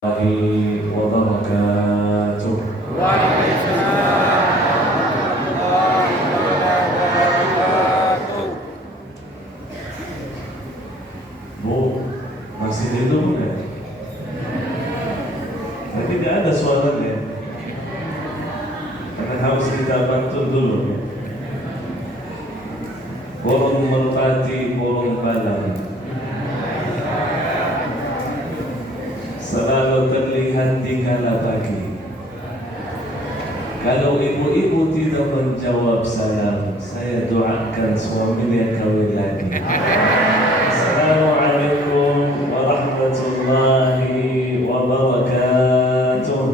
الله وبركاته. Bu, masih minum ya? Tapi tidak ada suaranya. Karena harus kita bantu dulu. Burung merpati, burung malam, selalu terlihat di kala pagi. Kalau ibu-ibu tidak menjawab salam, saya doakan suaminya kawin lagi. Assalamualaikum warahmatullahi wabarakatuh.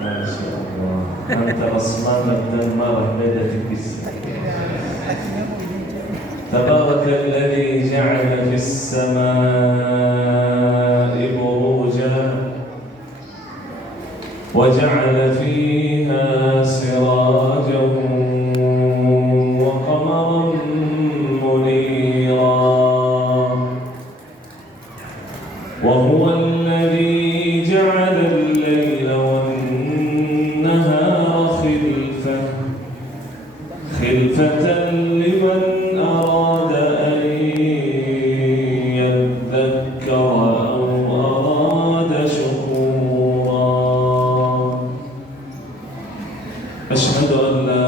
Masya Allah, antara semangat dan marah beda tipis. تبارك الذي جعل في السماء بروجا وجعل فيها سراجا وقمرا منيرا وهو الذي جعل الليل والنهار خلفة لمن أراد أن يذكر أو أراد شكورا. أشهد أن لا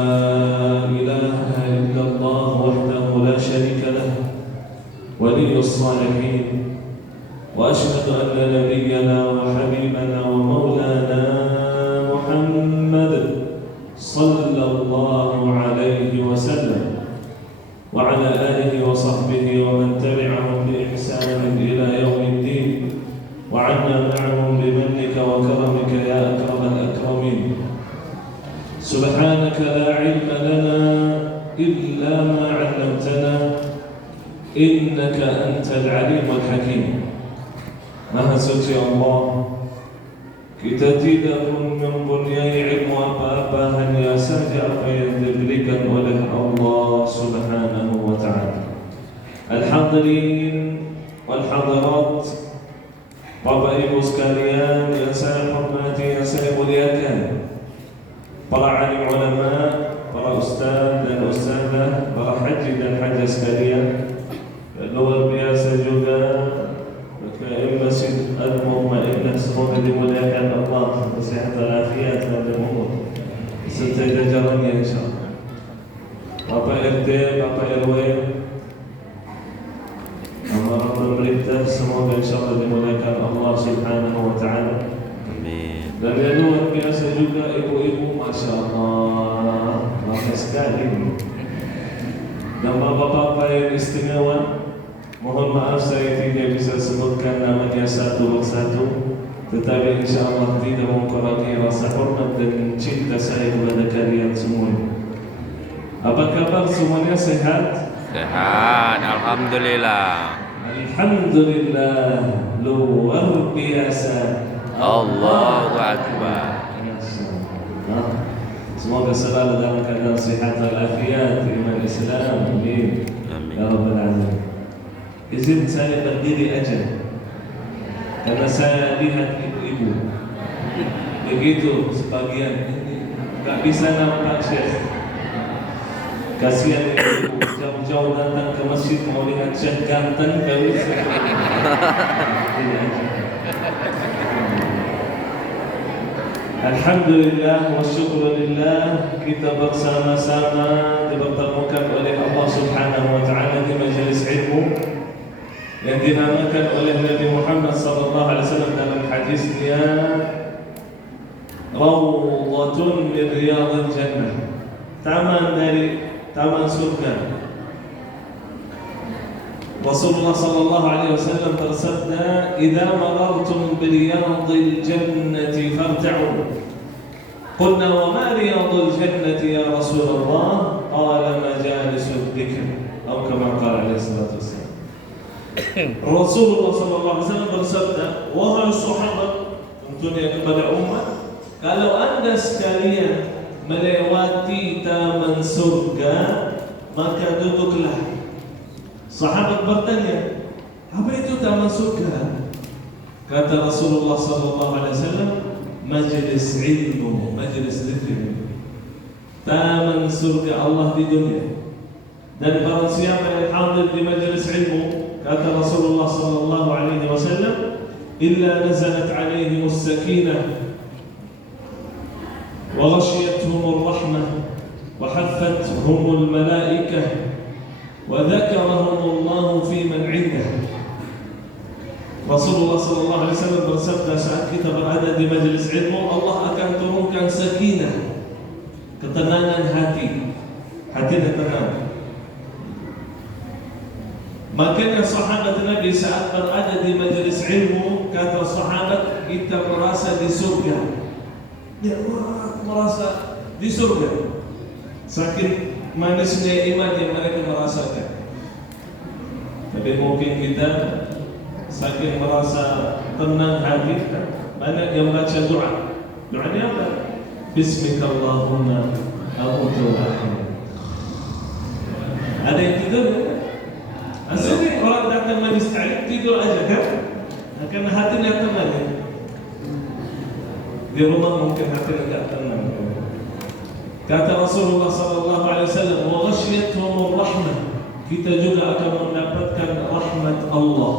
إله إلا الله وحده لا شريك له ولي الصالحين، وأشهد أن نبينا وحبيبنا ومولانا محمد صلى الله عليه وسلم وعلى آله وصحبه ومن تبعهم بإحسان إلى يوم الدين، وعنا معهم بمنك وكرمك يا أكرم الأكرمين. سبحانك لا علم لنا إلا ما علمتنا إنك أنت العليم الحكيم. Maha suci Allah, kita tidak pun mempunyai ilmu apa-apa, hanya saja apa yang diberikan oleh Allah Subhanahu wa ta'ala. Al-hadirin wal hadirat, Bapak Ibu sekalian yang saya hormati, yang saya muliakan, para alim ulama, para ustaz dan ustazah, para haji dan hajjah sekalian, dan luar biasa juga Masjid Al-Mutmainnah, semoga dimuliakan Allah, kesehatan, afiat dan umur serta jajarannya insyaAllah. Bapak RT, Bapak RW, para pemerintah, semoga insyaAllah dimuliakan Allah Subhanahu wa ta'ala. Amin. Dan yang luar biasa juga ibu-ibu, Masya Allah, ramai sekali. Dan bapak-bapak yang istimewa, mohon maaf saya tidak bisa sebutkan namanya satu persatu, tetapi insyaAllah tidak mengurangi rasa hormat dan cinta saya kepada kalian semua. Apa kabar semuanya, sehat? Sehat, Alhamdulillah. Alhamdulillah, luar biasa. Allahu Akbar. Semoga selalu dalam keadaan sehat walafiat, iman Islam. Amin. Ya Rabbal Alamin. Izin saya berdiri aja, karena saya lihat ibu-ibu begitu sebagian tak bisa nampak Syekh. Kasihan ibu jauh-jauh datang ke masjid mau lihat Syekh ganteng baru. Alhamdulillah wa syukurillah, kita bersama-sama dipertemukan oleh Allah Subhanahu wa ta'ala di majelis ilmu yang dinamakan oleh Nabi Muhammad sallallahu alaihi wasallam dalam hadisnya Rawdatun min Riyadhil Jannah, taman dari taman surga. Rasulullah sallallahu alaihi wasallam bersabda, "Idza marartum bi riyadhil jannati farta'u." Qulna wa ma riyadhil jannati ya Rasulullah? Qala majalisud dzikr, atau kama qala alaihi salatu wassalam. Rasulullah SAW bersabda, wahai sahabat, tentunya kepada umat, kalau anda sekalian melewati taman surga, maka duduklah Sahabat bertanya, apa itu taman surga? Kata Rasulullah SAW, majlis ilmu, majlis zikir, taman surga Allah di dunia. Dan barang siapa yang hadir di majlis ilmu, kata Rasulullah SAW, illa nazalat alaihim as-sakinah wa ghashiyatuhum ar-rahmah wa haffathum al-malaikah wa dhakarahum Allah fi man 'indah. Rasulullah SAW bersabda, saat kita berada di majlis ilmu, Allah akan turunkan sakinah, ketenangan hati, hati yang tenang. Makanya sahabat Nabi saat berada di majlis ilmu, kata sahabat, kita merasa di surga. Ya Allah, merasa di surga. Saking manisnya iman yang mereka merasakan. Tapi mungkin kita saking merasa tenang hati, banyak yang baca doa. Doanya apa? Bismillahirrahmanirrahim. Amutu ahya. Ada yang tidur? Asli orang datang majlis ta'lim tidur aja kan? Karena hatinya tenang ya. Di rumah mungkin hatinya tidak tenang. Kata Rasulullah SAW, wa ghashiyatuhum ar-rahmah. Kita juga akan mendapatkan rahmat Allah.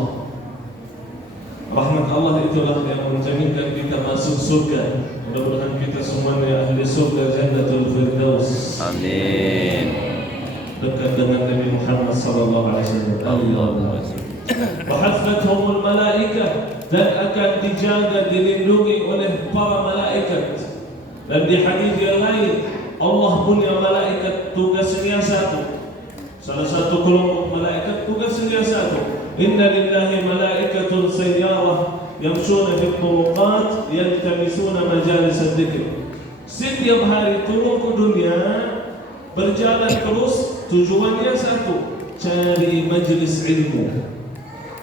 Rahmat Allah itulah yang menjaminkan kita masuk surga. Mudah-mudahan kita semuanya ahli surga Jannatul Firdaus. Amin. Dekat dengan Nabi Muhammad SAW. Allahumma wa haffathumul malaikah, dan akan dijaga, dilindungi oleh para malaikat. Dan di hadis yang lain, Allah punya malaikat tugasnya satu. Salah satu kelompok malaikat tugasnya satu. Inna lillahi malaikatun sayyarah yamshuna fi turuqat yaltamisuna majalis dzikr. Setiap hari turun ke dunia, berjalan terus, tujuannya satu, cari majlis ilmu.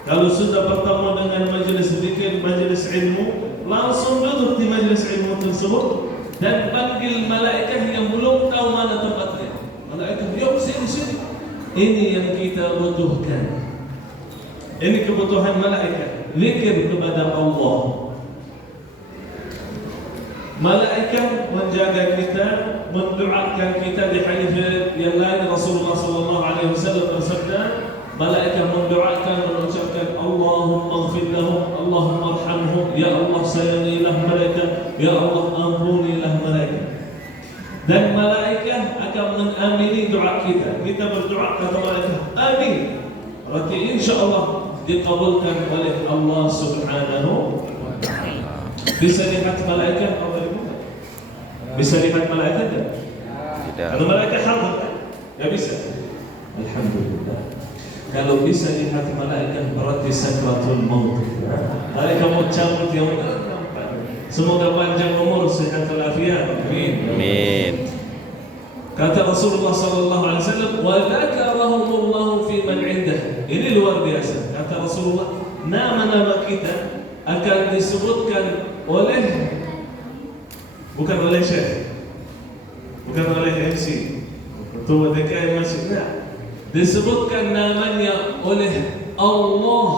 Kalau sudah bertemu dengan majlis zikir, majlis ilmu, langsung duduk di majlis ilmu tersebut dan panggil malaikat yang belum tahu mana tempatnya. Malaikat, yuk sini. Ini yang kita butuhkan. Ini kebutuhan malaikat, zikir kepada Allah. Malaikat menjaga kita, mendoakan kita. Di hadis yang lain Rasulullah SAW bersabda, malaikat mendoakan, mengucapkan Allahumma ighfir lahum, Allahumma arhamhum, ya Allah sayangilah mereka, ya Allah ampunilah mereka. Dan malaikat akan mengamini doa kita. Kita berdoa kata malaikat, amin. Berarti insyaAllah dikabulkan oleh Allah Subhanahu wa ta'ala. Bisa lihat malaikat Allah itu? Bisa lihat malaikat tak? Tidak. Kalau malaikat hadir, tak bisa. Alhamdulillah. Kalau bisa lihat malaikat berarti sakratul maut. Malaikat mau cabut yang semoga panjang umur, sehat walafiat. Amin. Kata Rasulullah SAW, wa dzakarahumullahu fi man 'indah. Ini luar biasa. Kata Rasulullah, nama-nama kita akan disebutkan oleh, bukan oleh syekh, bukan oleh MC, ketua DKI masjid, nah, disebutkan namanya oleh Allah.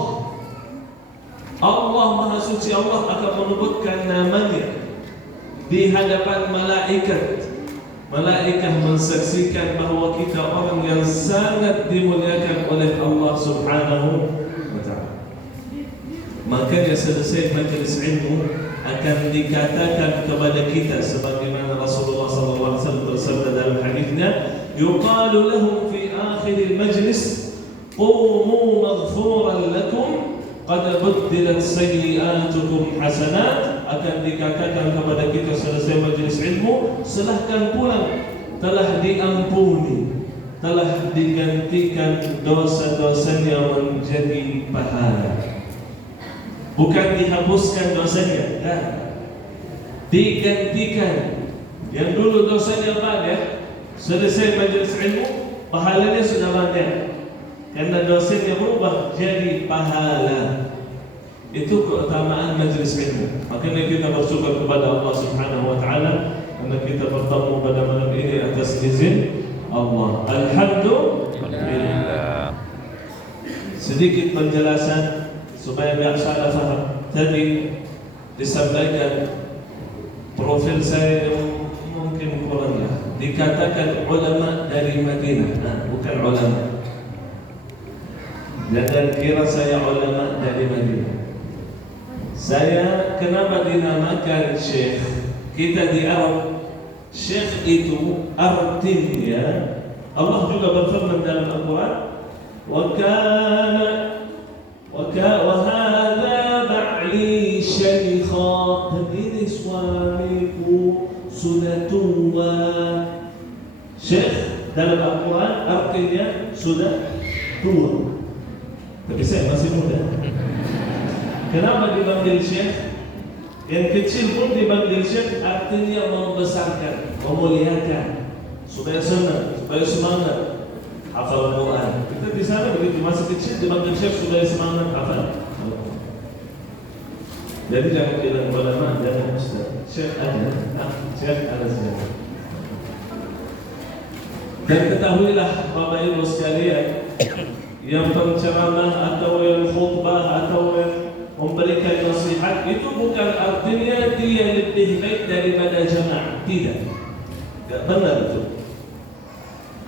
Allah Maha Suci, Allah akan menyebutkan namanya di hadapan malaikat. Malaikat mensaksikan bahawa kita orang yang sangat dimuliakan oleh Allah Subhanahu wa ta'ala. Makanya selesai majlis ilmu akan dikatakan kepada kita sebagaimana Rasulullah SAW bersabda dalam hadisnya, yuqalu lahum fi akhir majlis qumu maghfuran lakum qad buddilat sayyi'atukum hasanat. Akan dikatakan kepada kita selesai majlis ilmu, silahkan pulang, telah diampuni, telah digantikan dosa-dosanya menjadi pahala. Bukan dihapuskan dosanya, nah, digantikan. Yang dulu dosanya banyak, selesai majlis ilmu, pahalanya sudah banyak, karena dosanya berubah jadi pahala. Itu keutamaan majlis ilmu. Makanya kita bersyukur kepada Allah Subhanahu wa ta'ala karena kita bertemu pada malam ini atas izin Allah. Alhamdulillah. sedikit penjelasan supaya biar salah faham. Tadi disampaikan profil saya yang mungkin kurang ya. Dikatakan ulama dari Madinah, nah, bukan ulama. Jangan kira saya ulama dari Madinah. Saya kenapa dinamakan Syekh? Kita di Arab, Syekh itu artinya Allah juga berfirman dalam Al-Quran, وَهَذَا بَعْلِي شَيْخًا, dan ini suamiku sudah tua. Syekh dalam Al-Quran artinya sudah tua, tapi saya masih muda. Kenapa dipanggil Syekh? Yang kecil pun dipanggil Syekh, artinya membesarkan, memuliakan, supaya senang, supaya semangat hafal Al-Quran. Kita di sana begitu, masih kecil dipanggil Syekh supaya semangat hafal Al-Quran. Jadi jangan bilang ulama, jangan ustaz. Syekh ada, Syekh ada saja. Dan ketahuilah Bapak Ibu sekalian, yang penceramah atau yang khutbah atau yang memberikan nasihat itu bukan artinya dia lebih baik daripada jamaah. Tidak, tidak benar itu.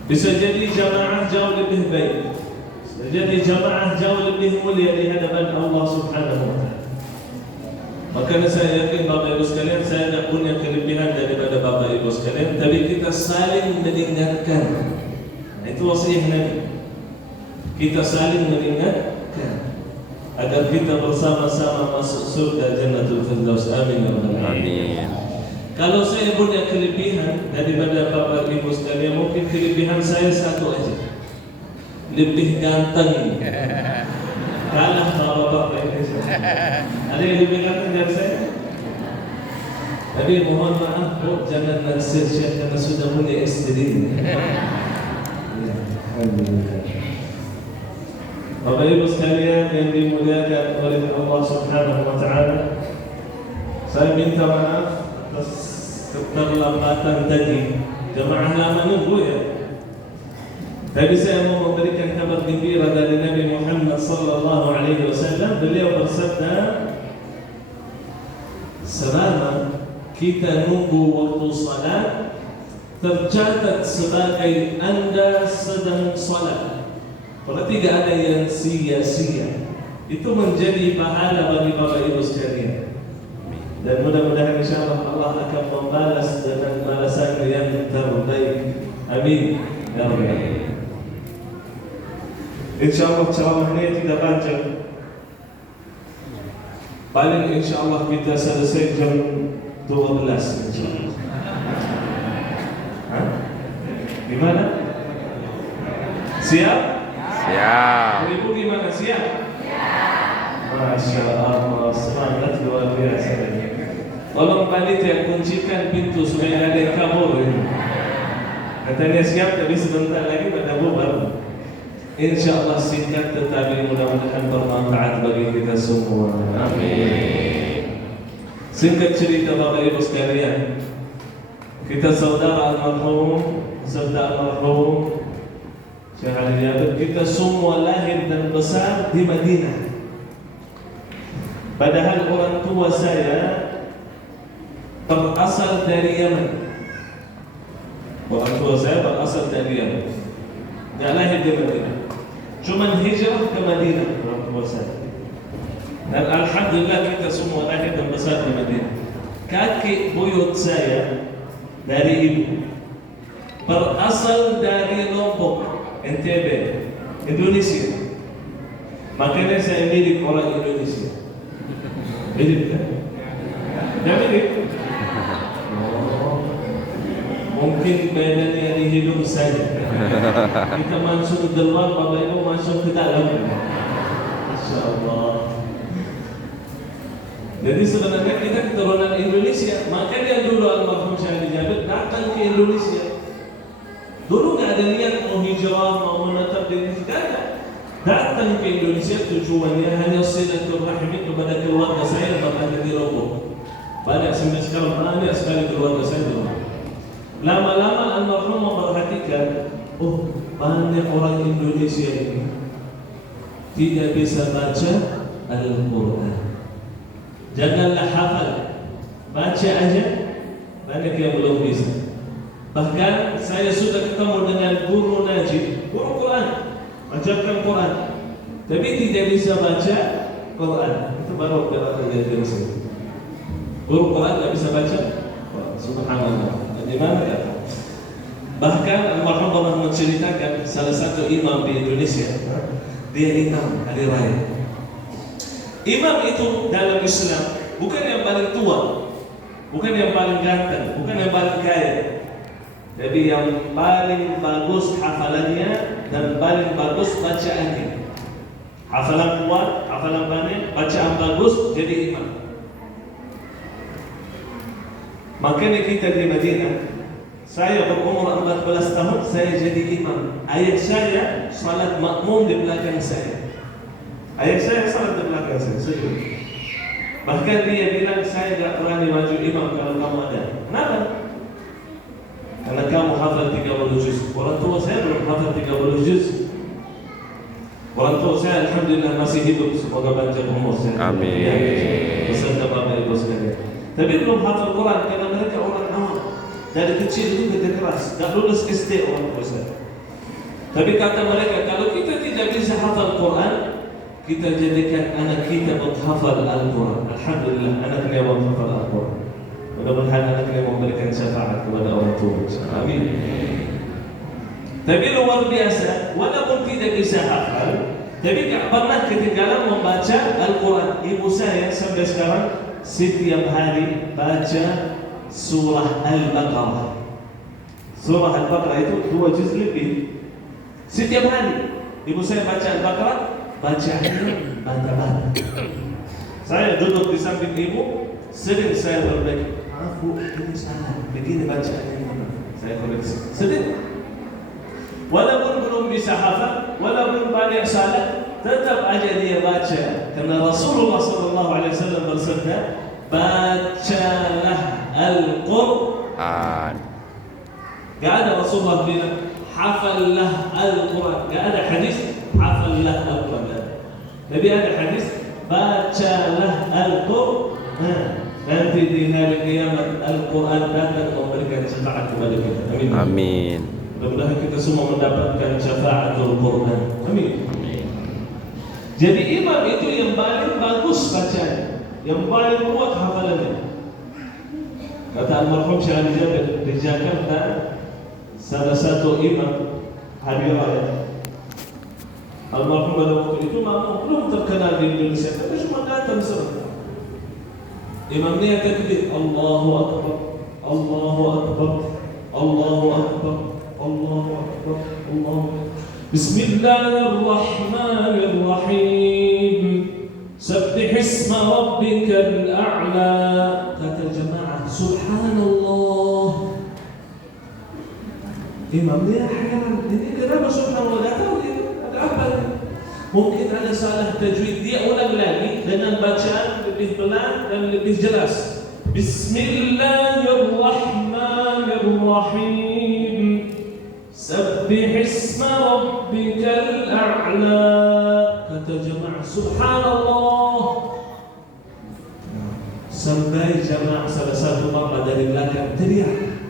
Bisa jadi jamaah jauh lebih baik, bisa jadi jamaah jauh lebih mulia di hadapan Allah Subhanahu wa Ta'ala. Makanya saya yakin Bapak Ibu sekalian, saya tidak punya kelebihan daripada Bapak Ibu sekalian, tapi kita saling mengingatkan. Nah, itu wasiat Nabi. Kita saling mengingatkan agar kita bersama-sama masuk surga Jannatul Firdaus. Amin ya rabbal alamin. Kalau saya punya kelebihan daripada Bapak Ibu sekalian, mungkin kelebihan saya satu aja, lebih ganteng. Kalah bapak-bapak ini. Ada yang lebih ganteng dari saya? Tapi mohon maaf, jangan naksir Syekh karena sudah punya istri. Alhamdulillah. Bapak Ibu sekalian yang dimuliakan oleh Allah Subhanahu wa Ta'ala, saya minta maaf atas keterlambatan tadi. Jemaah lama nunggu ya. Tadi saya mau memberikan kabar gembira dari Nabi Muhammad sallallahu alaihi wasallam. Beliau bersabda, selama kita nunggu waktu salat, tercatat sebagai Anda sedang salat. Berarti tidak ada yang sia-sia. Itu menjadi pahala bagi Bapak Ibu sekalian. Dan mudah-mudahan insyaallah Allah akan membalas dengan balasan yang terbaik. Amin ya rabbal alamin. InsyaAllah ceramahnya tidak panjang. Paling insyaAllah kita selesai jam 12 insyaAllah. Gimana? Siap? Siap. Ibu gimana? Siap? Masya Allah, semangat luar biasa. Tolong panitia kuncikan pintu supaya ada yang kabur. Katanya siap, tapi sebentar lagi pada bubar. InsyaAllah singkat tetapi mudah-mudahan bermanfaat bagi kita semua. Amin. Singkat cerita Bapak Ibu sekalian, kita saudara almarhum serta almarhum Syekh Ali Jabir, kita semua lahir dan besar di Madinah. Padahal orang tua saya berasal dari Yaman. Orang tua saya berasal dari Yaman. Tidak lahir di Madinah, cuma hijrah ke Madinah orang tua saya. Dan alhamdulillah kita semua lahir dan besar di Madinah. Kakek buyut saya dari ibu berasal dari Lombok, NTB, Indonesia. Makanya saya milik orang Indonesia. Mirip kan? Tidak mirip? Mungkin bedanya di hidung saja. Kita masuk ke luar, Bapak Ibu masuk ke dalam. Masya Allah. Jadi sebenarnya kita keturunan Indonesia. Makanya dulu almarhum Syekh Ali Jabir datang ke Indonesia. Dulu nggak ada niat mau hijrah, mau menetap di Indonesia. Datang ke Indonesia tujuannya hanya silaturahmi kepada keluarga saya yang berada di Lombok. Banyak sampai sekarang banyak sekali keluarga saya di Lombok. Lama-lama almarhum memperhatikan, oh banyak orang Indonesia ini tidak bisa baca Al-Quran. Janganlah hafal, baca aja. Banyak yang belum bisa. Bahkan saya sudah ketemu dengan guru Najib, guru Quran, ajarkan Quran, tapi tidak bisa baca Quran. Itu baru dia bisa. Guru Quran tidak bisa baca Quran. Subhanallah. Di mana ya? Bahkan Al-Muhammad menceritakan salah satu imam di Indonesia, dia imam hari raya. Imam itu dalam Islam bukan yang paling tua, bukan yang paling ganteng, bukan yang paling kaya, tapi yang paling bagus hafalannya dan paling bagus bacaannya. Hafalan kuat, hafalan banyak, bacaan bagus, jadi imam. Makanya kita di Madinah, saya berumur 14 tahun, saya jadi imam. Ayah saya salat makmum di belakang saya. Ayah saya salat di belakang saya, sujud. Bahkan dia bilang, saya tidak berani maju imam kalau kamu ada. Kenapa? Karena kamu hafal 30 juz. Orang tua saya belum hafal 30 juz. Orang tua saya alhamdulillah masih hidup, semoga panjang umur saya. Amin. Beserta bapak ibu sekalian. Tapi belum hafal Quran karena mereka orang awam. Dari kecil itu kita keras, tak lulus SD orang tua saya. Tapi kata mereka, kalau kita tidak bisa hafal Quran, kita jadikan anak kita menghafal Al-Quran. Alhamdulillah, anaknya menghafal Al-Quran. Mudah-mudahan anaknya memberikan syafaat kepada orang tua. Amin. Tapi luar biasa, walaupun tidak bisa hafal, tapi tak pernah ketinggalan membaca Al-Quran. Ibu saya sampai sekarang setiap hari baca surah Al-Baqarah. Surah Al-Baqarah itu 2 juz lebih. Setiap hari ibu saya baca Al-Baqarah, bacaannya bantah-bantah. Saya duduk di samping ibu, sering saya berbagi, maaf bu, ini salah, begini bacaannya. Saya koreksi, sering. Walaupun belum bisa hafal, walaupun banyak salah, tetap aja dia baca. Karena Rasulullah SAW bersabda, bacalah Al-Quran. Gak ada Rasulullah bilang hafallah Al-Quran. Gak ada hadis hafallah Al-Quran. Tapi ada hadis bacalah Al-Quran. Nanti di hari kiamat Al-Quran datang memberikan syafaat kepada kita. Amin. Amin. Mudah-mudahan kita semua mendapatkan syafaatul Quran. Amin. Jadi imam itu yang paling bagus bacaan, yang paling kuat hafalannya. Kata almarhum Syekh Jabir di Jakarta, salah satu imam hari raya. Almarhum pada waktu itu belum terkenal di Indonesia, tapi cuma datang sebentar. Imamnya takbir, Allahu Akbar, Allahu Akbar, Allahu Akbar, Allahu Akbar, Allahu Akbar. Bismillahirrahmanirrahim. Sabbih isma rabbikal a'la. Kata jemaah, subhanallah. Imam dia heran, ini kenapa subhanallah? Tidak tahu dia, ada apa ini? Mungkin ada salah tajwid. Dia ulang lagi dengan bacaan lebih pelan dan lebih jelas. Bismillahirrahmanirrahim. Sabbih isma rabbikal a'la. Kata jemaah, subhanallah. Sampai jemaah salah satu bapak dari belakang teriak,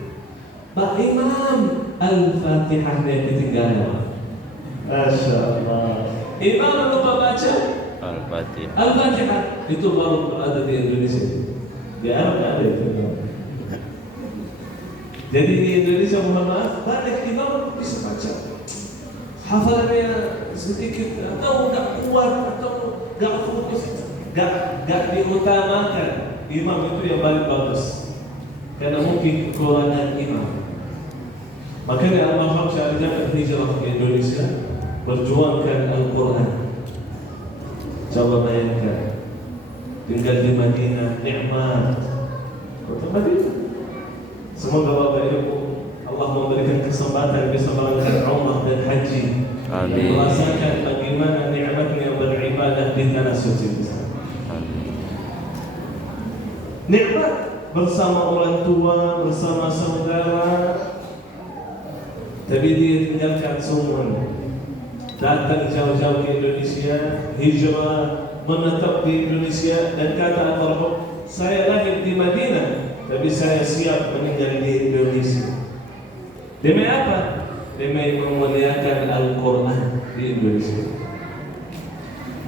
Pak Imam, Al-Fatihah dia ketinggalan. Masya Allah. Imam lupa baca Al-Fatihah. Al-Fatihah. Itu baru ada di Indonesia. Di Arab ada itu. Jadi di Indonesia, mohon maaf, banyak imam bisa baca. Hafalannya sedikit atau tak kuat atau tak fokus, tak diutamakan. Imam itu yang paling bagus. Karena mungkin kekurangan imam. Makanya almarhum Syekh Jabir hijrah ke Indonesia, berjuangkan Al-Quran. Coba bayangkan, tinggal di Madinah, nikmat. Kota Madinah. Semoga Bapak Ibu Allah memberikan kesempatan bisa melakukan umrah dan haji. Amin. Merasakan bagaimana nikmatnya beribadah di tanah suci. Nikmat bersama orang tua, bersama saudara. Tapi dia tinggalkan semuanya. datang jauh-jauh ke Indonesia, hijrah, menetap di Indonesia, dan kata Al-Qur'an, saya lahir di Madinah, tapi saya siap meninggal di Indonesia. Demi apa? Demi memuliakan Al-Qur'an di Indonesia.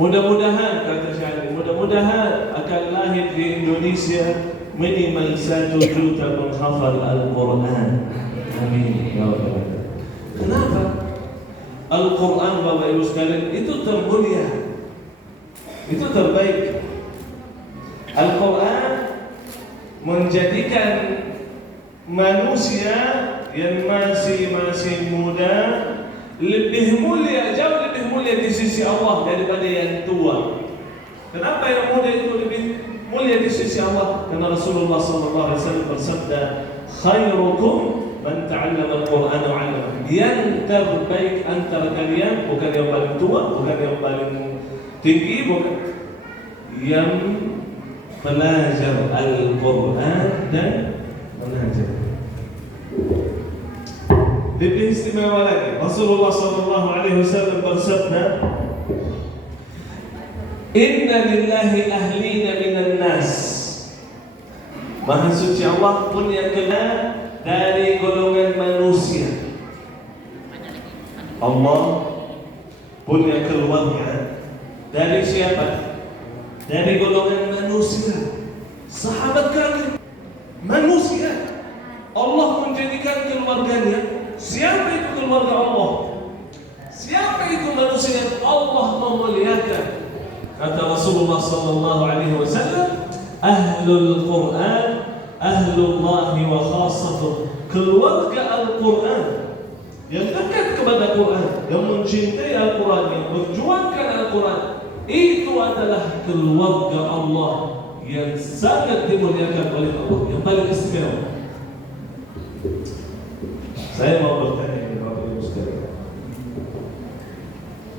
Mudah-mudahan, kata Syahri, mudah-mudahan akan lahir di Indonesia minimal 1 juta menghafal Al-Qur'an. Amin ya Rabbal Alamin. Kenapa? Al-Qur'an, Bapak Ibu sekalian, itu termulia, itu terbaik. Al-Qur'an menjadikan manusia yang masih muda lebih mulia, jauh lebih mulia di sisi Allah daripada yang tua. Kenapa yang muda itu lebih mulia di sisi Allah? Karena Rasulullah SAW bersabda, khairukum man ta'allama al-Qur'an wa 'allama. Yang terbaik antara kalian, bukan yang paling tua, bukan yang paling tinggi, bukan, yang belajar Al-Qur'an dan mengajar. Lebih istimewa lagi, Rasulullah SAW bersabda, inna lillahi ahlina minan nas. Maha suci Allah punya keluarga dari golongan manusia. Allah punya keluarga dari siapa? Dari golongan manusia. Sahabat kami manusia. Allah menjadikan keluarganya. Siapa itu keluarga Allah? Siapa itu manusia yang Allah memuliakan? Kata Rasulullah SAW, Ahlul Quran, Ahlullahi wa khassatuh. Keluarga Al-Quran, yang dekat kepada Quran, yang mencintai Al-Quran, yang berjuangkan Al-Quran, itu adalah keluarga Allah yang sangat dimuliakan oleh Allah, yang paling istimewa. Saya mau bertanya kepada Bapak Ibu sekalian.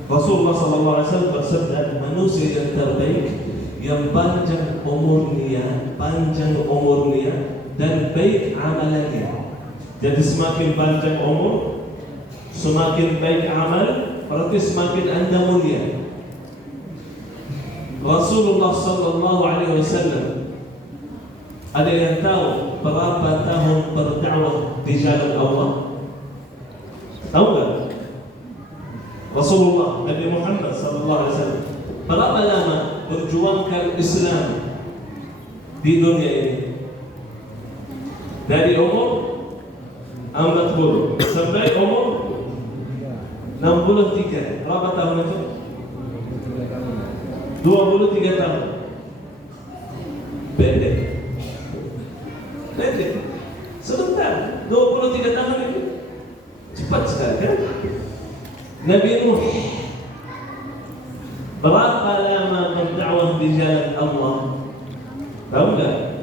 Rasulullah SAW bersabda, manusia yang terbaik, yang panjang umurnya, dan baik amalannya. Jadi semakin panjang umur, semakin baik amal, berarti semakin Anda mulia. Rasulullah SAW, ada yang tahu berapa tahun berdakwah di jalan Allah? Tahu nggak? Rasulullah Nabi Muhammad SAW berapa lama berjuangkan Islam di dunia ini? Dari umur 40 sampai umur 63. Berapa tahun itu? 23 tahun. Pendek. Sebentar, 23 tahun itu cepat sekali kan? Nabi Nuh berapa lama berdakwah di jalan Allah? Tahu nggak?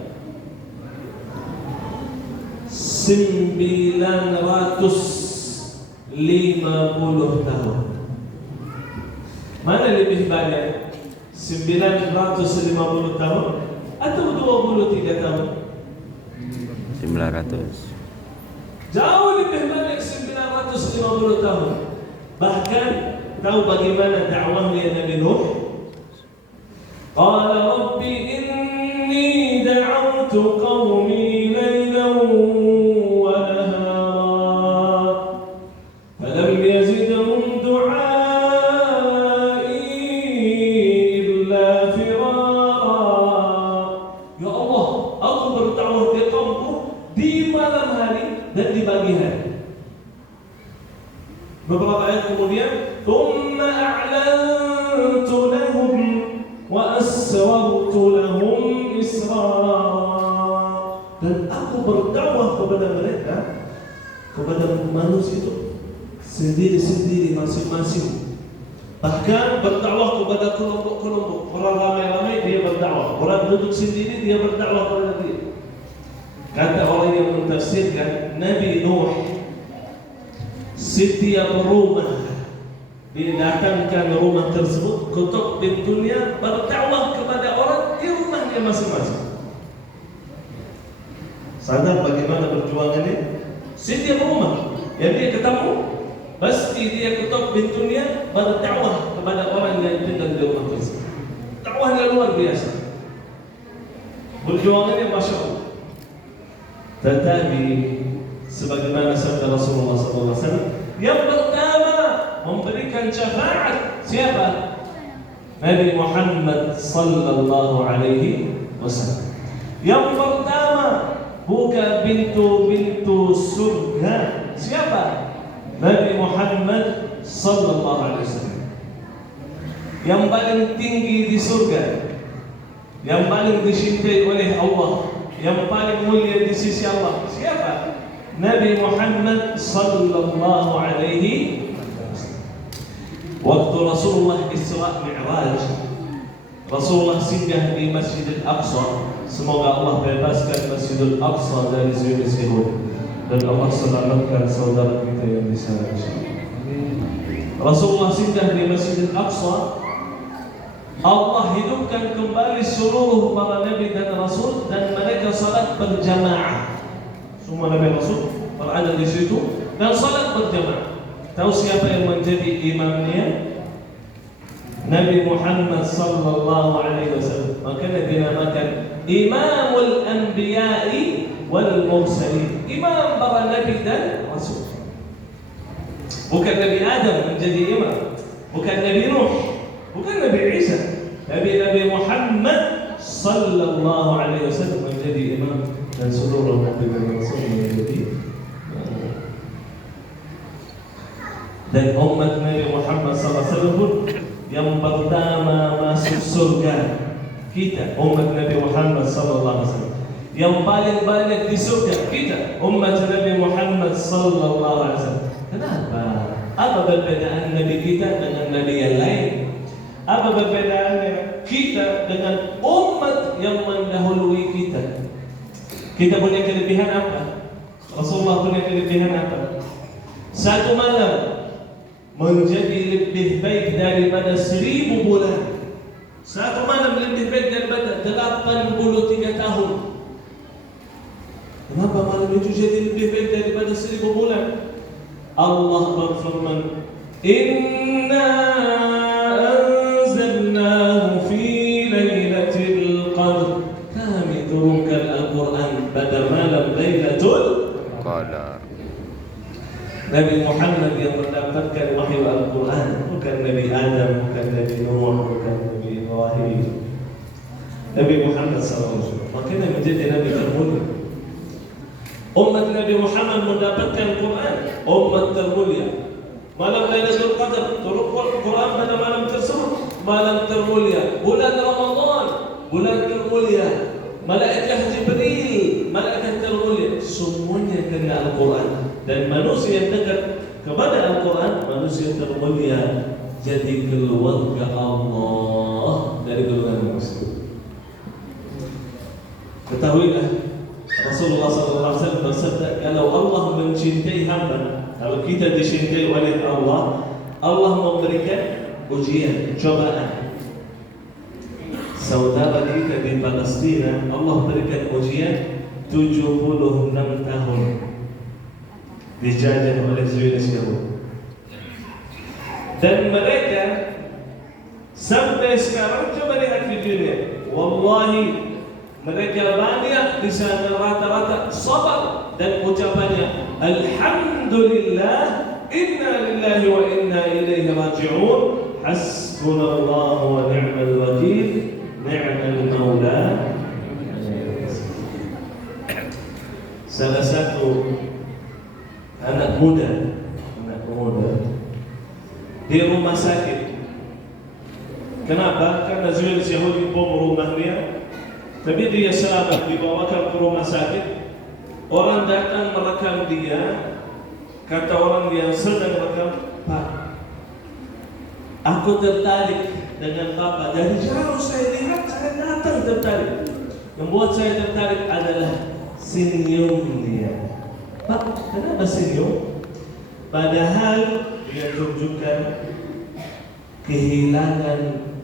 950 tahun. Mana lebih banyak? 950 tahun atau 23 tahun? 900. Jauh lebih banyak 950 tahun. Bahkan tahu bagaimana dakwahnya Nabi Nuh? Qala rabbi inni da'awtu qaumi laylan wa nahara falam yazidhum du'ai illa firara. Ya Allah, aku berdakwah di kaumku di malam hari dan di pagi hari. Beberapa ayat kemudian, "Tsumma a'lantu lahum wa asrartu lahum israr." Dan aku berdakwah kepada mereka, kepada manusia itu sendiri-sendiri, masing-masing. Bahkan berdakwah kepada kelompok-kelompok. Orang ramai-ramai dia berdakwah, orang duduk sendiri dia berdakwah kepada dia. Kata orang yang mentafsirkan, Nabi Nuh setiap rumah didatangkan rumah tersebut, ketuk pintunya, berdakwah kepada orang di rumahnya masing-masing. Sadar bagaimana perjuangannya? Setiap rumah yang dia ketemu, Pasti dia ketuk pintunya berdakwah kepada orang yang tinggal di rumah tersebut. Dakwahnya luar biasa. Perjuangannya Masya Allah. Tetapi sebagaimana sabda Rasulullah SAW, yang pertama memberikan syafaat siapa? Nabi Muhammad sallallahu alaihi wasallam. Yang pertama buka pintu-pintu surga siapa? Nabi Muhammad sallallahu alaihi wasallam. Yang paling tinggi di surga, yang paling dicintai oleh Allah, yang paling mulia di sisi Allah siapa? Nabi Muhammad sallallahu alaihi wasallam. Waktu Rasulullah Isra Mi'raj, Rasulullah singgah di Masjidil Aqsa. Semoga Allah bebaskan Masjidil Aqsa dari Zionis Yahudi, dan Allah selamatkan saudara kita yang di sana. Rasulullah singgah di Masjidil Aqsa. Allah hidupkan kembali seluruh para nabi dan rasul, dan mereka salat berjamaah. Semua nabi rasul berada di situ dan salat berjamaah. Tahu siapa yang menjadi imamnya? Nabi Muhammad sallallahu alaihi wasallam. Makanya dinamakan Imamul Anbiya'i wal Mursalin. Imam para nabi dan rasul. Bukan Nabi Adam menjadi imam, bukan Nabi Nuh, bukan Nabi Isa, tapi Nabi Muhammad sallallahu alaihi wasallam menjadi imam, dan seluruh nabi dan rasul menjadi dan umat Nabi Muhammad sallallahu alaihi wasallam pun yang pertama masuk surga kita, umat Nabi Muhammad sallallahu alaihi wasallam. Yang paling banyak di surga kita, umat Nabi Muhammad sallallahu alaihi wasallam. Kenapa? Apa perbedaan Nabi kita dengan Nabi yang lain? Apa perbedaannya kita dengan umat yang mendahului kita? Kita punya kelebihan apa? Rasulullah punya kelebihan apa? Satu malam menjadi lebih baik daripada 1000 bulan. Satu malam lebih baik daripada 83 tahun. Kenapa malam itu jadi lebih baik daripada 1000 bulan? Allah berfirman, Inna anzalnahu fi Lailatul Qadr. Kami turunkan Al-Quran pada malam Lailatul Qadar. Nabi Muhammad yang mendapatkan wahyu Al-Quran, bukan Nabi Adam, bukan Nabi Nuh, bukan Nabi Ibrahim. Nabi Muhammad SAW. Makanya menjadi Nabi termulia. Umat Nabi Muhammad mendapatkan Quran, umat termulia. Malam Lailatul Qadar, turun Quran pada malam tersebut, malam termulia. Bulan Ramadan, bulan termulia. Malaikat Jibril, malaikat termulia, semuanya kena Al-Quran. Dan manusia yang dekat kepada Al-Quran, manusia termulia, jadi keluarga Allah dari golongan Muslim. Ketahuilah, Rasulullah SAW bersabda, kalau Allah mencintai hamba, kalau kita dicintai oleh Allah, Allah memberikan ujian, cobaan. Saudara kita di Palestina, Allah berikan ujian 76 tahun dijajah oleh Zionis Yahudi. Dan mereka sampai sekarang, coba lihat videonya, wallahi mereka banyak di sana rata-rata sabar dan ucapannya Alhamdulillah, inna lillahi wa inna ilaihi raji'un, hasbunallahu wa ni'mal wakil, ni'mal maula. Salah satu anak muda di rumah sakit. Kenapa? Karena Zionis Yahudi bom rumahnya, tapi dia selamat, dibawakan ke rumah sakit. Orang datang merekam dia. Kata orang yang sedang merekam, Pak, aku tertarik dengan Bapak. Dari jauh saya lihat, saya datang tertarik. Yang buat saya tertarik adalah senyumnya. Pak, kenapa senyum? Padahal dia tunjukkan kehilangan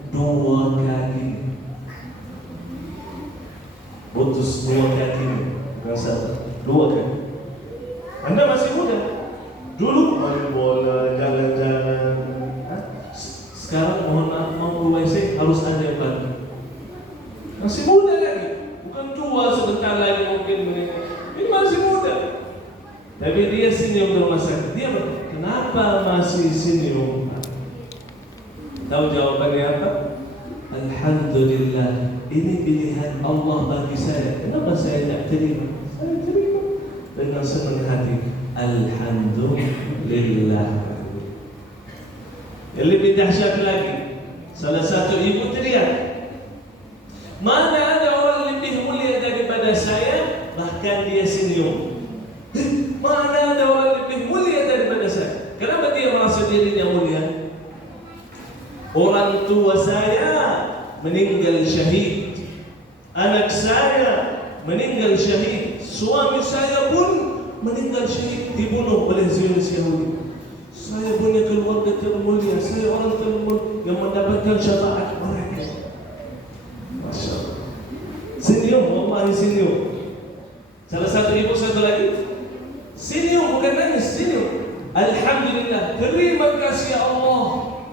2 kaki. Putus 2 kaki. Rasa 2 kaki. Anda masih muda. Dulu main bola, mau ke WC harus ada yang bantu. Masih muda lagi, bukan tua sebentar lagi mungkin meninggal. Ini masih muda. Tapi dia senyum di rumah sakit. Dia bilang, kenapa masih senyum? Tahu jawabannya apa? Alhamdulillah, ini pilihan Allah bagi saya. Kenapa saya tak terima? Saya terima dengan senang hati. Alhamdulillah. Yang lebih dahsyat lagi, salah satu ibu teriak, mana ada orang lebih mulia daripada saya? Bahkan dia senyum. Mana ada orang lebih mulia daripada saya? Kenapa dia merasa dirinya mulia? Orang tua saya meninggal syahid, anak saya meninggal syahid, suami saya pun meninggal syahid, dibunuh oleh Zionis Yahudi. Saya punya keluarga termulia, saya orang termulia yang mendapatkan syafaat mereka. Masya Allah. Senyum, wallahi senyum. Salah satu ibu satu lagi senyum, bukan nangis, senyum. Alhamdulillah, terima kasih ya Allah,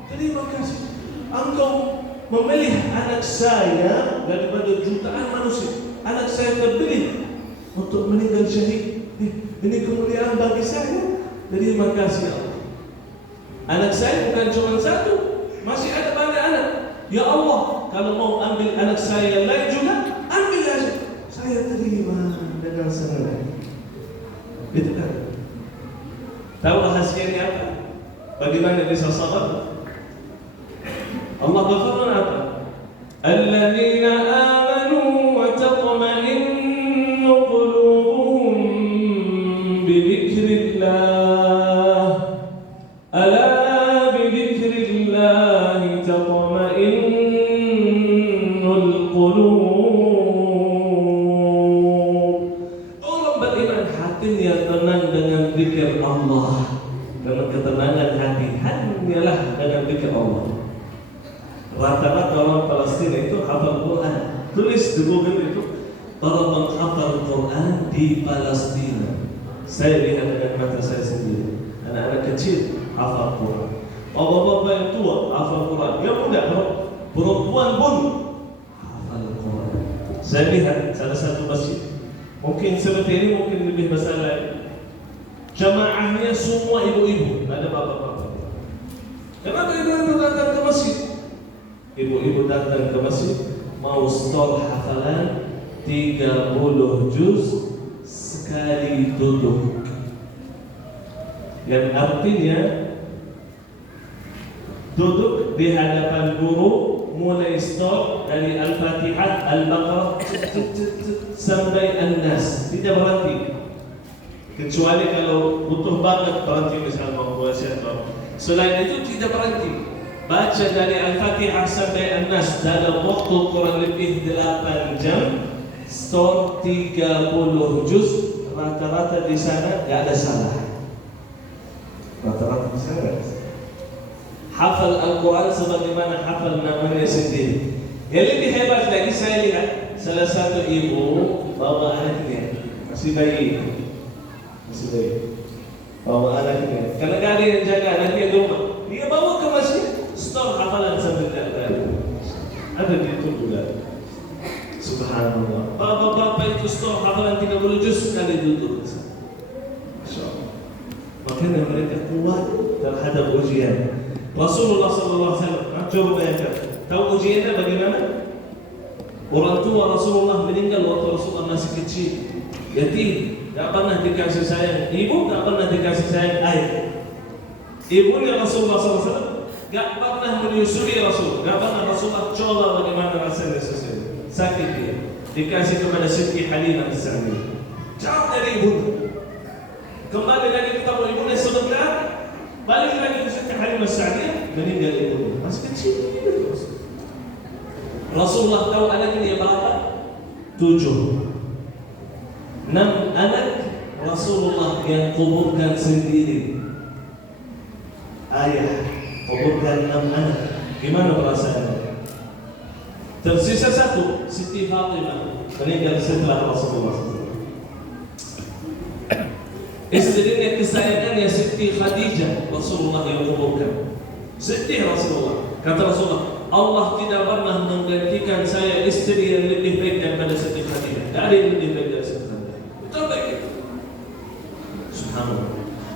terima kasih. Engkau memilih anak saya daripada jutaan manusia. Anak saya terpilih untuk meninggal syahid. Ini kemuliaan bagi saya. Terima kasih ya Allah. Anak saya bukan cuma satu, masih ada banyak anak. Ya Allah, kalau mau ambil anak saya yang lain juga, ambil aja. Saya terima dengan senang. Itu kan. Tahu rahasianya apa? Bagaimana bisa sabar? Allah berfirman apa? Alladzina amanu wa tatma'innu qulubuhum bi dzikrillah. Ala bi dzikrillah tatma'innul qulub. Orang beriman hatinya tenang dengan zikir Allah. Dengan ketenangan hati hanyalah dengan zikir Allah. Rata-rata orang Palestina itu hafal Quran. Tulis di Google itu para menghafal Quran di Palestina. Saya lihat dengan mata saya sendiri. Anak-anak kecil hafal Quran. Bapak-bapak yang tua hafal Quran. Yang muda, perempuan pun hafal Quran. Saya lihat salah satu masjid. Mungkin seperti ini, mungkin lebih besar lagi. Jamaahnya semua ibu-ibu, ada bapak-bapak. Kenapa ibu-ibu datang ke masjid? Ibu-ibu datang ke masjid mau stol hafalan 30 juz sekali duduk. Yang artinya duduk di hadapan guru mulai stol dari Al-Fatihah, Al-Baqarah sampai An-Nas, tidak berhenti. Kecuali kalau butuh banget berhenti, misalnya mau puasa. Selain itu tidak berhenti. Baca dari Al-Fatihah sampai An-Nas dalam waktu kurang lebih 8 jam, store 30 juz, rata-rata di sana tidak ada salah. Rata-rata di sana tidak ada salah. Hafal Al-Quran sebagaimana hafal namanya sendiri. Yang lebih hebat lagi, saya lihat salah satu ibu bawa anaknya, masih bayi, bawa anaknya. Karena tidak ada yang jaga anaknya di rumah, dia bawa ke masjid. Stop hafalan sambil jalan. Ada di itu juga. Subhanallah. Bapak-bapak itu stop hafalan 30 juz sekali duduk. Masyaallah. Makanya mereka kuat terhadap ujian. Rasulullah SAW, coba bayangkan. Tahu ujiannya bagaimana? Orang tua Rasulullah meninggal waktu Rasulullah masih kecil, yatim, tak pernah dikasih sayang ibu, tak pernah dikasih sayang ayah. Ibunya Rasulullah SAW gak pernah menyusui Rasul, gak pernah Rasulullah coba bagaimana rasanya sesuatu. Sakit dia, dikasih kepada Siti Halimah As-Sa'diyah. Jauh dari ibu. Kembali lagi ketemu ibunya sebentar, balik lagi ke Siti Halimah As-Sa'diyah, meninggal ibunya. Masih kecil. Rasulullah tahu anaknya berapa? 7. 6 anak Rasulullah yang kuburkan sendiri. Ayah kuburkan 6 anak. Gimana perasaannya? Tersisa 1, Siti Fatimah, meninggal setelah Rasulullah SAW. Istrinya kesayangannya Siti Khadijah, Rasulullah yang kuburkan. Siti Rasulullah. Kata Rasulullah, Allah tidak pernah menggantikan saya istri yang lebih baik daripada Siti Khadijah. Tidak ada yang lebih baik dari Siti Khadijah. Betul baik itu. Subhanallah.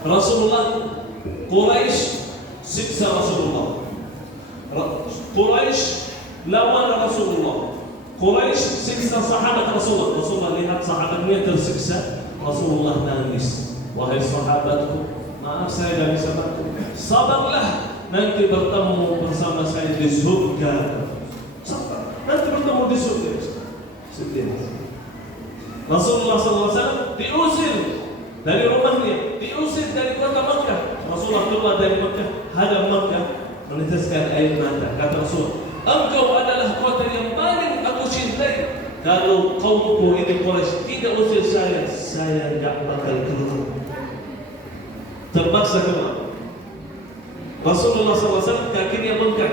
Rasulullah, Quraisy siksa Rasulullah. Quraisy lawan Rasulullah. Quraisy siksa sahabat Rasulullah. Rasulullah lihat sahabatnya tersiksa. Rasulullah nangis. Wahai sahabatku, maaf saya tidak bisa bantu. Sabarlah, nanti bertemu bersama saya di surga. Sabar, nanti bertemu di surga. Sedih. Rasulullah SAW diusir dari rumahnya, diusir dari kota Makkah. Rasulullah keluar dari Makkah, hadap Makkah, meneteskan air mata. Kata Rasul, engkau adalah kota yang paling aku cintai. Kalau kaumku ini Quraisy tidak usir saya tidak bakal keluar. Terpaksa keluar. Rasulullah SAW kakinya bengkak,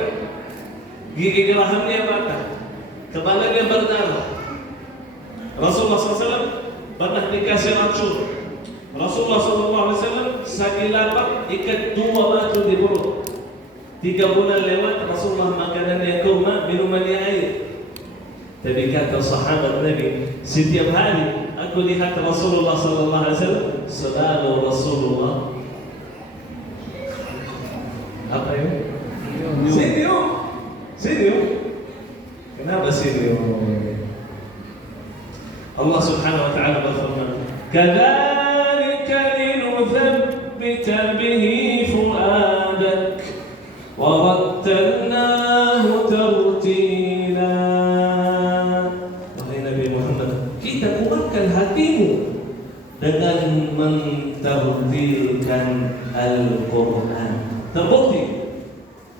gigi gerahimnya patah, kepalanya berdarah. Rasulullah SAW pernah dikasih racun. Rasulullah SAW sakit lapar, ikat 2 batu di perut. 3 bulan lewat, Rasulullah makanannya kurma, minumannya air. Tapi kata sahabat Nabi, setiap hari aku lihat Rasulullah SAW selalu Rasulullah apa ini? Senyum. Kenapa senyum? Allah Subhanahu wa taala berfirman, "Kadzalika linuthabbita bihi fuadak wa rattalnahu tartila." Wahai Nabi Muhammad, kita kuatkan hatimu dengan mentartilkan Al-Quran. Terbukti,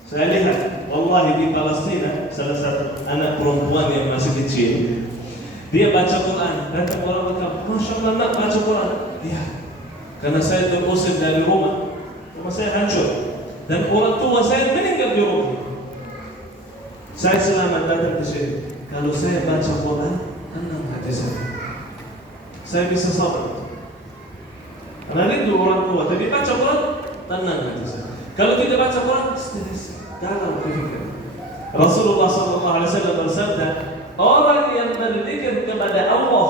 saya lihat, wallahi di Palestina, salah satu anak perempuan yang masih kecil, dia baca Quran. Datang orang berkata, Masya Allah nak baca Quran. Iya, karena saya terusir dari rumah saya hancur, dan orang tua saya meninggal di rumah. Saya selamat datang ke sini. Kalau saya baca Quran, tenang hati saya. Saya bisa sabar. Karena rindu orang tua, tapi baca Quran, tenang hati saya. Kalau tidak baca Quran, stres, dalam pikiran. Rasulullah SAW bersabda, orang yang berzikir kepada Allah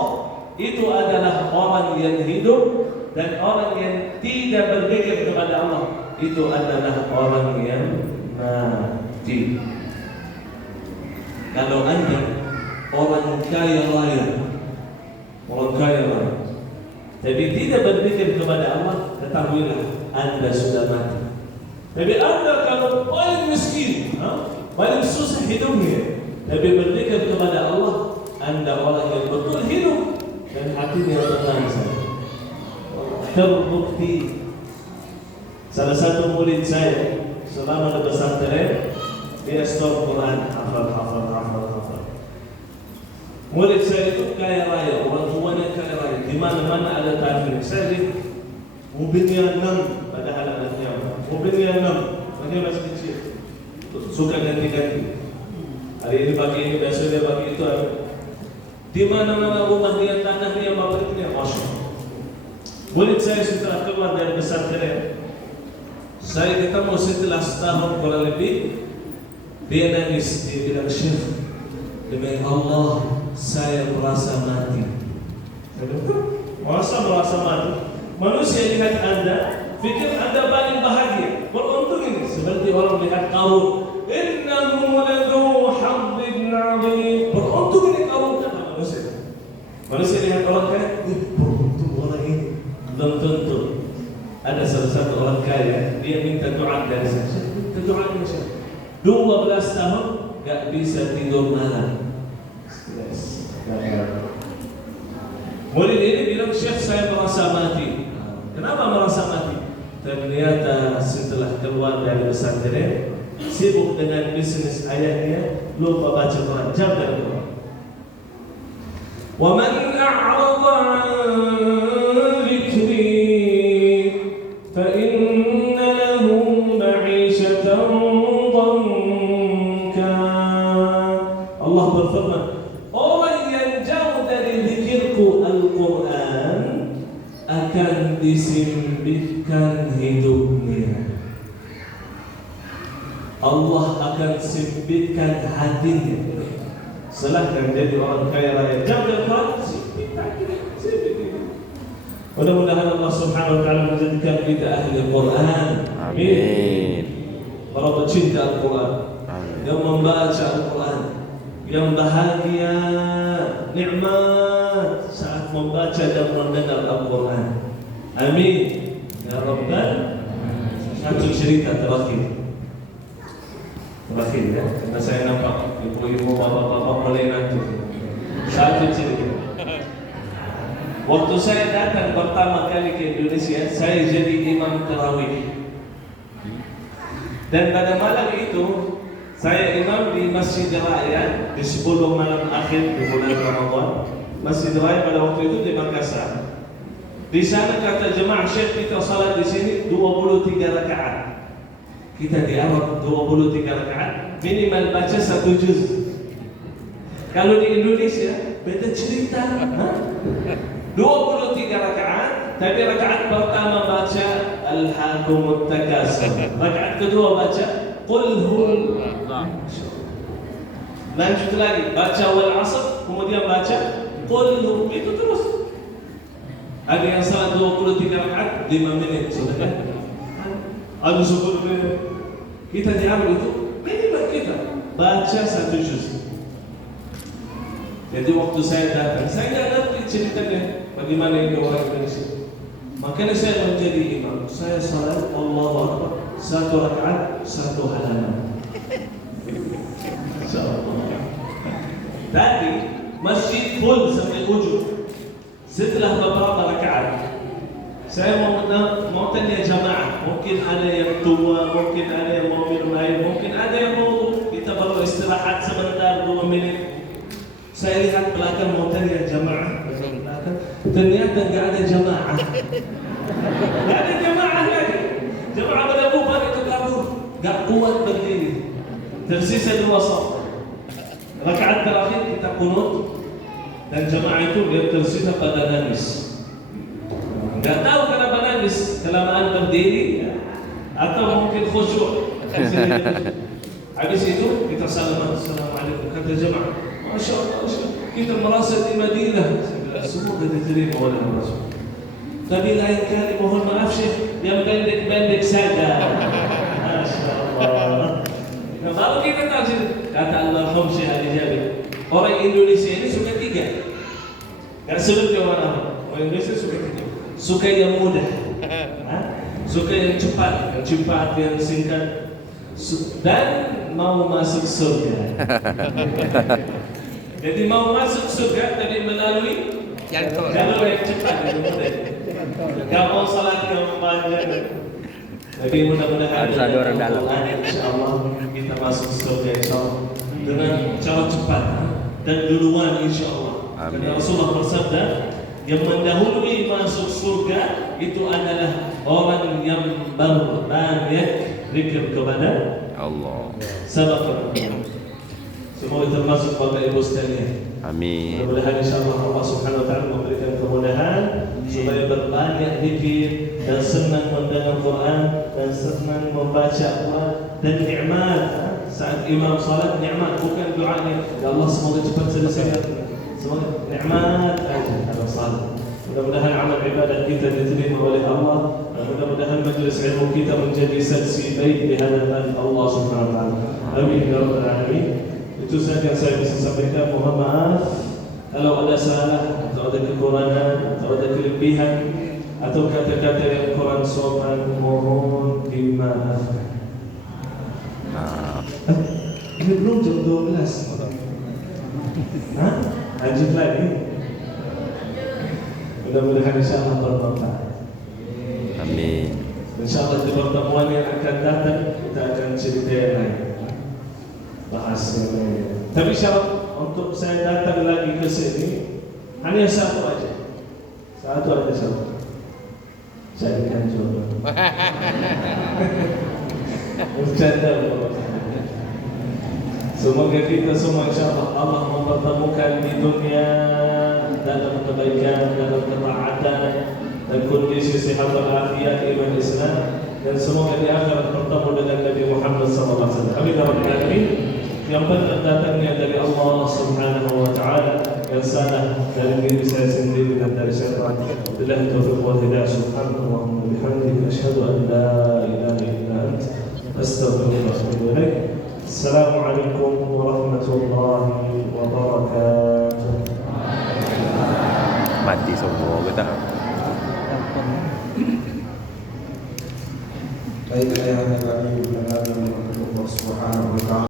itu adalah orang yang hidup, dan orang yang tidak berzikir kepada Allah itu adalah orang yang mati. Kalau Anda orang kaya raya, tapi tidak berzikir kepada Allah, ketahuilah Anda sudah mati. Tapi Anda kalau paling miskin, paling susah hidupnya, tapi berzikir kepada Allah, Anda orang yang betul hidup dan hatinya tenang saja. Terbukti, salah satu murid saya selama di pesantren, dia store Quran, hafal. Murid saya itu kaya raya, orang tuanya kaya raya, di mana-mana ada takbir. Saya lihat mobilnya 6, padahal anaknya mobilnya 6, dia masih kecil, suka ganti-ganti. Hari ini pagi ini, besok dia pagi itu ada. Di mana-mana rumah dia, tanah dia, pabriknya, Masya Allah. Murid saya setelah keluar dari pesantren, saya ketemu setelah setahun kurang lebih, dia nangis, dia bilang, Syekh, demi Allah, saya merasa mati. Saya bilang, merasa mati? Manusia lihat Anda, fikir Anda paling bahagia, beruntung ini. Seperti orang lihat Qarun, innahu ladzu hazzin 'azim. Beruntung ini Qarun, kata manusia. Manusia lihat orang kaya, beruntung orang ini. Belum tentu. Ada salah satu orang kaya, dia minta doa dari saya. Minta doa dari saya. 12 tahun gak bisa tidur malam. Stres. Murid ini bilang, Syekh, saya merasa mati. Kenapa merasa mati? Ternyata setelah keluar dari pesantren, sibuk dengan bisnis ayahnya, lupa baca Quran, jauh dari Quran. Wa man a'rada 'an dhikri fa inna lahu ma'ishatan dhanka. Allah berfirman, orang yang jauh dari zikirku Al-Quran akan disembihkan hidupnya. Allah akan sempitkan hatinya. Silahkan jadi orang kaya raya, jangan Quran sempit hatinya, sempit. Mudah-mudahan Allah Subhanahu wa taala menjadikan kita ahli Quran. Amin. Para pecinta Al-Quran, yang membaca Al-Quran, yang bahagia, nikmat saat membaca dan mendengar Al-Quran. Amin. Ya Rabbal. Satu cerita terakhir ya, karena saya nampak ibu-ibu, bapak-bapak mulai nanti. Satu cerita. Waktu saya datang pertama kali ke Indonesia, saya jadi imam tarawih. Dan pada malam itu, saya imam di Masjid Raya di 10 malam akhir di bulan Ramadan. Masjid Raya pada waktu itu di Makassar. Di sana kata jemaah Syekh, kita salat di sini 23 rakaat. Kita di Arab 23 rakaat, minimal baca 1 juz. Kalau di Indonesia beda cerita. 23 rakaat, tapi rakaat pertama baca Alhaakumut Takasur. Rakaat kedua baca Qul huwallah. Lanjut lagi baca Wal Asr, kemudian baca Qul hu. Itu terus. Ada yang salat 23 rakaat 5 menit sudah kan? Ada 10 menit. Kita di Arab itu minimal kita baca 1 juz. Jadi waktu saya datang, saya tidak ngerti ceritanya bagaimana ini orang Indonesia. Makanya saya menjadi imam. Saya salat Allahu Akbar 1 rakaat 1 halaman. Tadi masjid full sampai ujung. Setelah beberapa rakaat, saya mau tanya jamaah. Mungkin ada yang tua, mungkin ada yang mau minum air, mungkin ada yang mau kita baru istirahat sebentar 2 menit. Saya lihat belakang mau tanya jamaah, ternyata nggak ada jamaah. Nggak ada jamaah lagi. Jamaah pada bubar itu kabur, nggak kuat berdiri. Tersisa 2 shaf. Rakaat terakhir kita kunut dan jamaah itu dia tersisa pada nangis. Nggak tahu kenapa nangis, kelamaan berdiri atau mungkin khusyuk. Habis itu kita salaman, assalamualaikum, kata jamaah. Masya Allah, kita merasa di Madinah. Semoga diterima oleh Rasul. Tapi lain kali mohon maaf Syekh, yang pendek-pendek saja. Masya Allah. Nah, baru kita tahu sih, kata Almarhum Syekh Ali Jabir, orang Indonesia ini suka 3. Gak seperti orang apa. Orang Indonesia suka 3. Suka yang mudah, suka yang cepat, yang singkat, dan mau masuk surga. Jadi mau masuk surga tapi melalui jalur yang cepat dan mudah. Gak mau salat yang panjang. Tapi mudah-mudahan ada orang dalam. Insyaallah kita masuk surga insyaallah dengan cara cepat dan duluan insyaallah. Karena Rasulullah bersabda, yang mendahului masuk surga itu adalah orang yang banyak zikir kepada Allah. Sabaqah. Semoga termasuk pada ibu sekalian. Amin. Mudah-mudahan insyaallah Allah Subhanahu wa taala memberikan kemudahan supaya berbanyak zikir dan senang mendengar Quran dan senang membaca Quran dan nikmat saat imam salat, nikmat bukan doanya ya Allah semoga cepat selesai, semoga nikmat aja dalam salat. Mudah-mudahan amal ibadah kita diterima oleh Allah dan mudah-mudahan majlis ilmu kita menjadi saksi baik di hadapan Allah Subhanahu wa taala. Amin ya rabbal alamin. Itu saja yang saya bisa sampaikan. Mohon maaf kalau ada salah atau ada kekurangan atau ada kelebihan atau kata-kata yang kurang sopan, mohon dimaafkan. Ini belum jam 12. Lanjut lagi. Mudah-mudahan insyaallah bermanfaat. Amin. Insyaallah di pertemuan yang akan datang kita akan cerita yang lain. Bahasanya. Tapi syarat untuk saya datang lagi ke sini hanya satu aja. Satu aja syarat. Carikan jodoh. Bercanda. Semoga kita semua insyaallah Allah mempertemukan di dunia dalam kebaikan, dalam ketaatan dan kondisi sehat walafiat iman Islam. dan semoga di akhirat bertemu dengan Nabi Muhammad SAW. Amin ya rabbal alamin. Yang benar datangnya dari Allah Subhanahu wa taala, yang salah dari diri saya sendiri dan dari syaitan. Billahi taufiq wal hidayah. Subhanallah wa bihamdihi, asyhadu an la ilaha illa anta, astaghfiruka wa atubu ilaik. Assalamualaikum warahmatullahi wabarakatuh. Mati semua ke tak? Baik, ayah anda kami